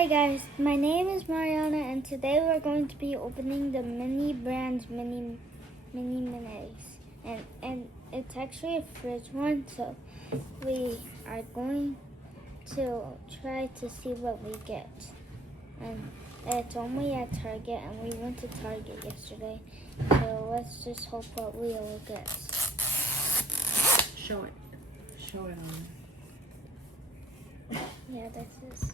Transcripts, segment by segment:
Hi guys, my name is Mariana and today we're going to be opening the Mini Brands Mini Minis. And it's actually a fridge one, so we are going to try to see what we get. And it's only at Target and we went to Target yesterday, so let's just hope what we will get. Show it. Show it on. Yeah, this is.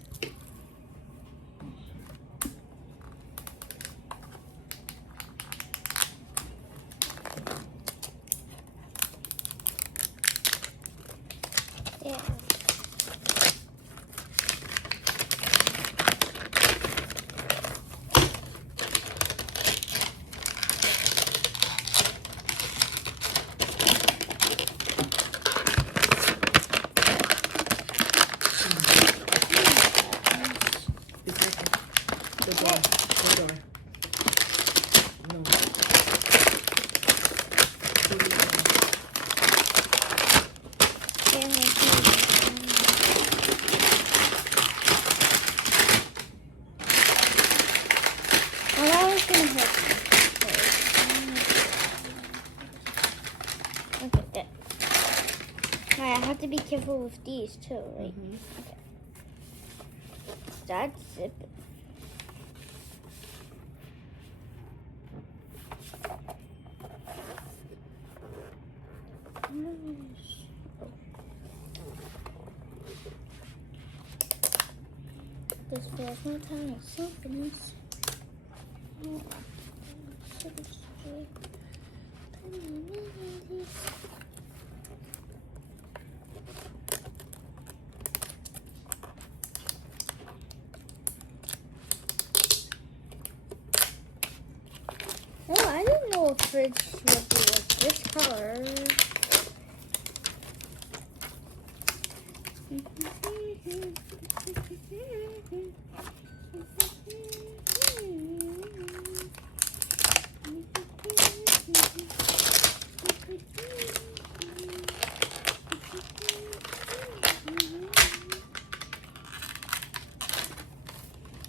Yeah. Be careful. The door. The door. No. Well, that was gonna hurt me. Look at that. Alright, I have to be careful with these too, right? Okay. Start zipping. This feels no time of symphonies. Oh, I didn't know a fridge would be like this color.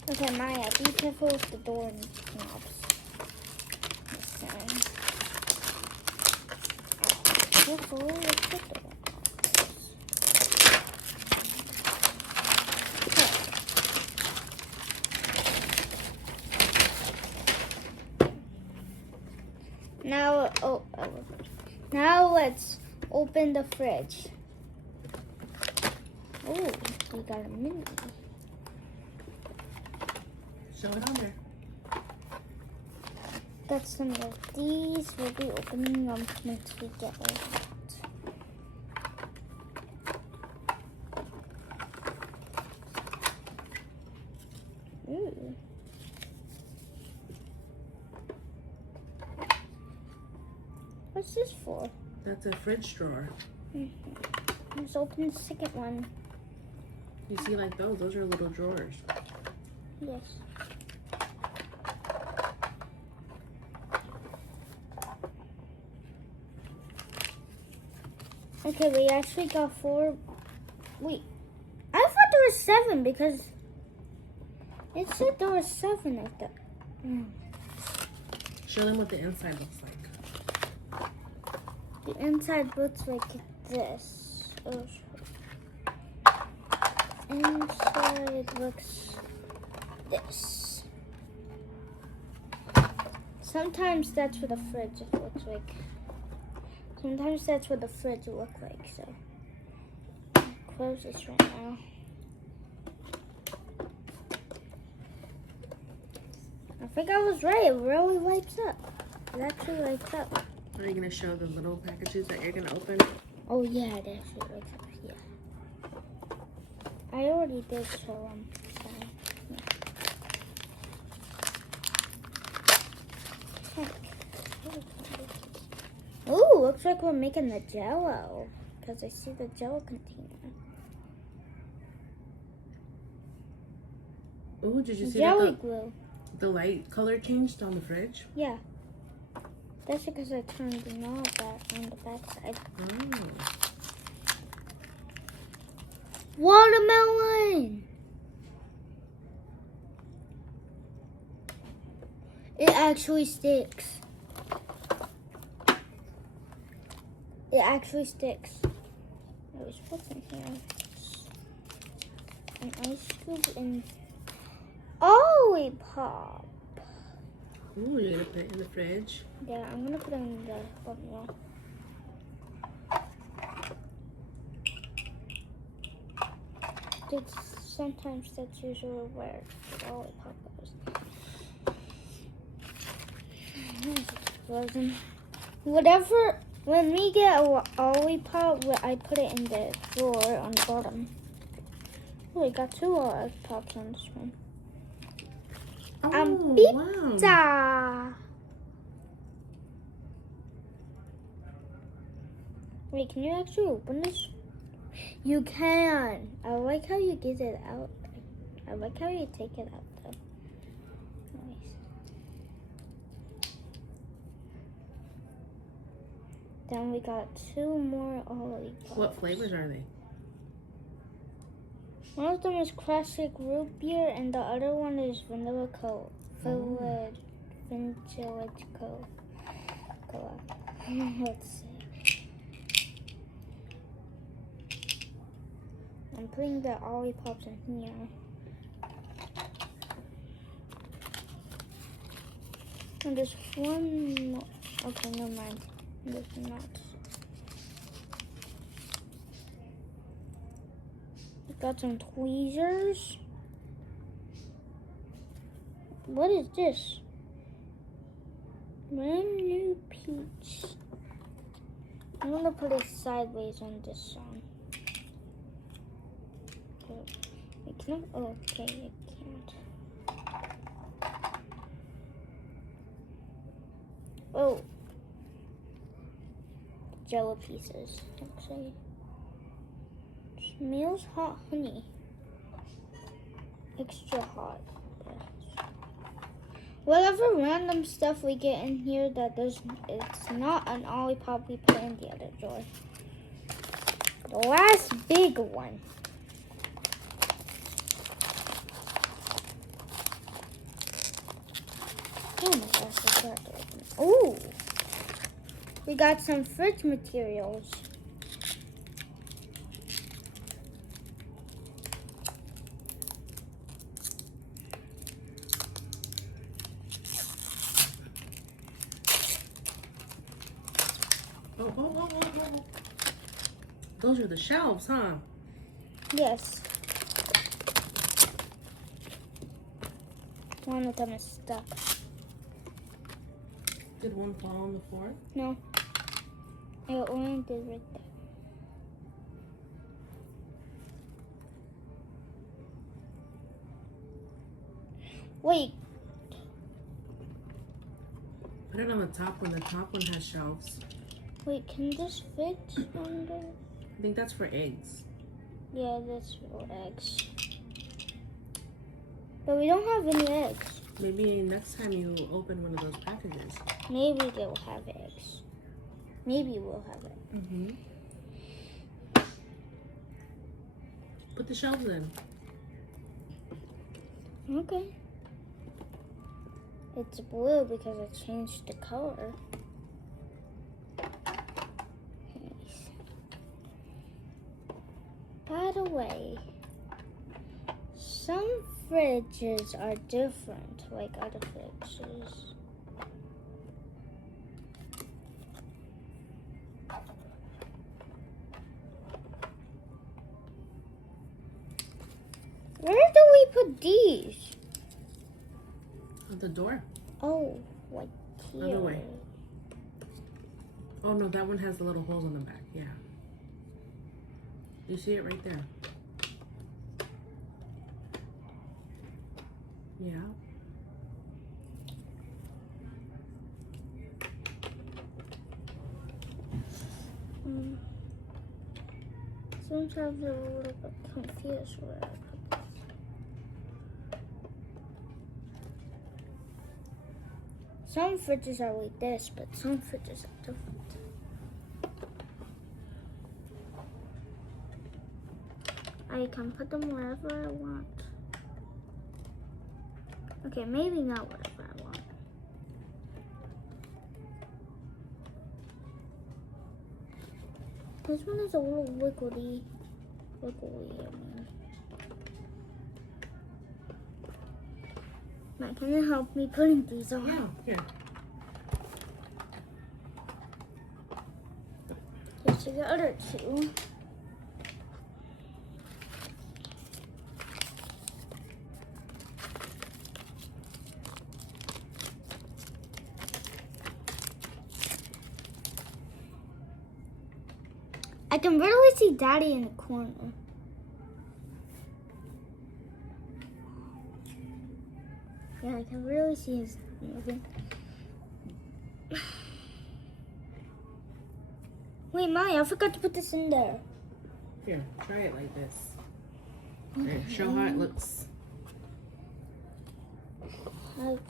Okay, Maya, be careful with the door knobs. This time. Careful with the door knobs. Now let's open the fridge. Oh, we got a mini. Show it on there. Got some of these. We'll be opening them once we get all that. Ooh. What's this for? That's a fridge drawer. Let's open the second one. You see like those? Those are little drawers. Yes. Okay, we actually got 4. Wait, I thought there was 7 because it said there was 7 like that. Show them what the inside looks like. The inside looks like this. Oh, inside looks this. Sometimes that's what the fridge looks like. Sometimes that's what the fridge looks like. So, I'll close this right now. I think I was right. It really lights up. It actually lights up. Are you gonna show the little packages that you're gonna open? Oh yeah, it actually lights up. Yeah. I already did show them. Ooh, looks like we're making the Jello because I see the Jello container. Ooh, did you see Jelly that glue. the light color changed on the fridge? Yeah. That's because I turned the knob back on the back side. Oh. Watermelon! It actually sticks. It actually sticks. I was putting here. An ice cube and Olipop. Ooh, you're gonna put it in the fridge? Yeah, I'm gonna put it in the bubble. Sometimes that's usually where the Olipop goes. Whatever. When we get a Olipop, I put it in the drawer on the bottom. Oh, we got 2 Olipops on this one. Oh, Pizza. wow. Wait, can you actually open this? You can. I like how you get it out. I like how you take it out though. Nice. Then we got 2 more Olipops. What flavors are they? One of them is classic root beer, and the other one is vanilla cola. Vanilla cola. Let's see. I'm putting the Olipops in here. And there's one more. Okay, never mind. There's not. Got some tweezers. What is this? Brand new peach. I'm gonna put it sideways on this song. It can't. Oh, okay, it can't. Oh, Jello pieces. Actually. Smells hot honey. Extra hot. Whatever random stuff we get in here it's not an Olipop, we put in the other drawer. The last big one. Oh my gosh, I got to open it. Ooh! We got some fridge materials. Oh. Those are the shelves, huh? Yes. One of them is stuck. Did one fall on the floor? No. It only did right there. Wait. Put it on the top one. The top one has shelves. Wait, can this fit under? I think that's for eggs. Yeah, that's for eggs. But we don't have any eggs. Maybe next time you open one of those packages. Maybe they'll have eggs. Maybe we'll have it. Mm-hmm. Put the shelves in. Okay. It's blue because it changed the color. Nice. By the way, some fridges are different, like other fridges. Where do we put these? At the door. Oh, like here. Other way. Oh no, that one has the little holes on the back. Yeah. You see it right there. Yeah. Sometimes I'm a little bit confused where I put this. Some fridges are like this, but some fridges are different. I can put them wherever I want. Okay, maybe not wherever I want. This one is a little wiggly. Matt, can you help me putting these on? Yeah, here. Here's the other two. I can really see Daddy in the corner. Yeah, I can really see his moving. Wait, Mommy, I forgot to put this in there. Here, try it like this. Okay. Show how it looks.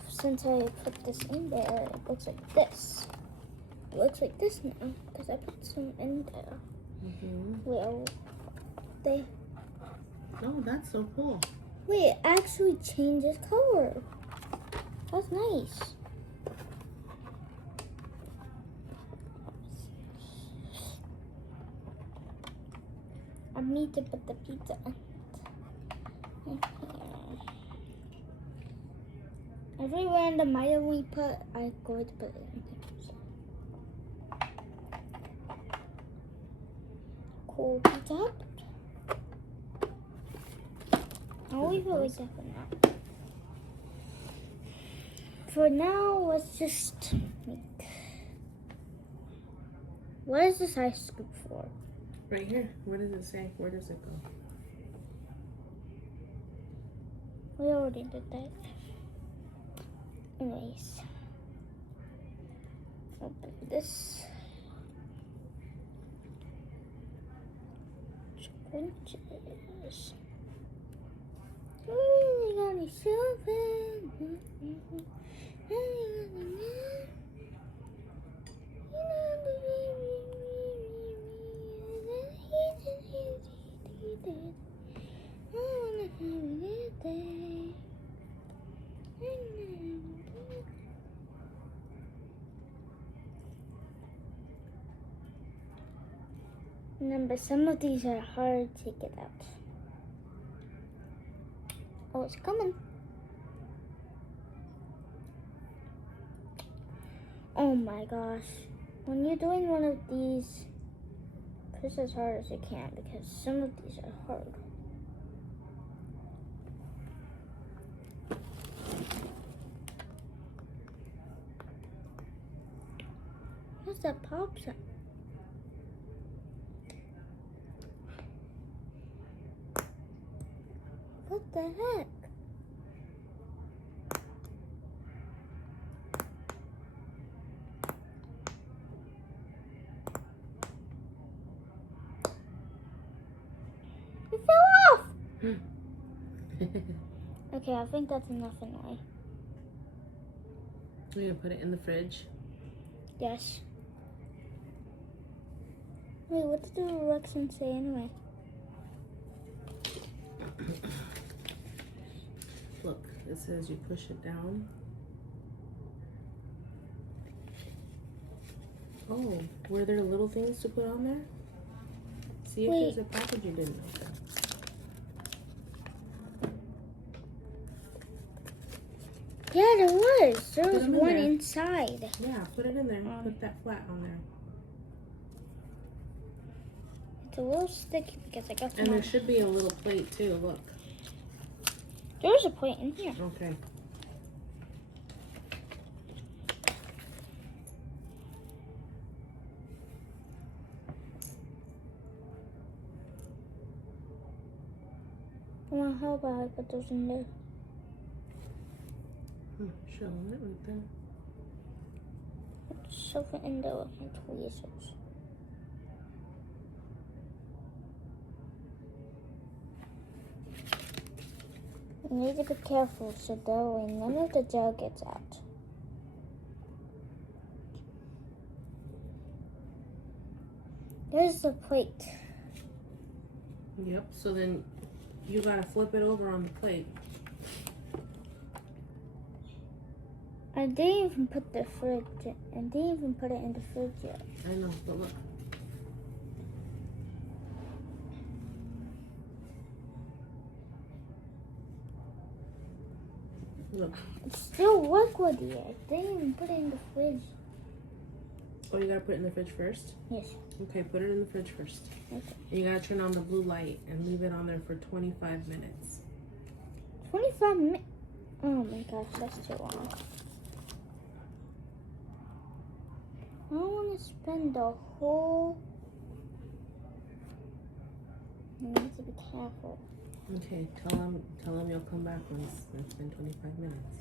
Since I put this in there, it looks like this. It looks like this now because I put some in there. Well, Oh, that's so cool. Wait, it actually changes color. That's nice. I need to put the pizza in here. Everywhere in the Maya we put, I'm going to put it in here. Cool pizza hut. I'll leave it like that for now. For now, let's just make. What is this ice scoop for? Right here. What does it say? Where does it go? We already did that. Anyways. Open this. Squinches. I got any shelving. Remember, some of these are hard to get out. Oh, it's coming. Oh my gosh. When you're doing one of these, push as hard as you can because some of these are hard. What's that pop sound? What the heck? It fell off! Okay, I think that's enough anyway. We're gonna put it in the fridge. Yes. Wait, what did the directions say anyway? Look, it says you push it down. Oh, were there little things to put on there? See if there's a package you didn't open. Yeah, there was. There Put was them in one there. inside. Yeah, put it in there. Put that flat on there. It's a little sticky because I got some. And there should be a little plate too, look. There's a plate in here. Okay. Well, how about I put those in there? Showing it right there. Shove it in there with my tweezers. You need to be careful so that way none of the gel gets out. There's the plate. Yep, so then you gotta flip it over on the plate. I didn't even put the fridge. I didn't even put it in the fridge yet. I know, but look. Look. It's still liquid yet. They didn't even put it in the fridge. Oh, you gotta put it in the fridge first? Yes. Okay, put it in the fridge first. Okay. And you gotta turn on the blue light and leave it on there for 25 minutes. 25 minutes? Oh my gosh, that's too long. I don't want to spend the whole... I need to be careful. Okay, tell him you'll come back when it's been 25 minutes.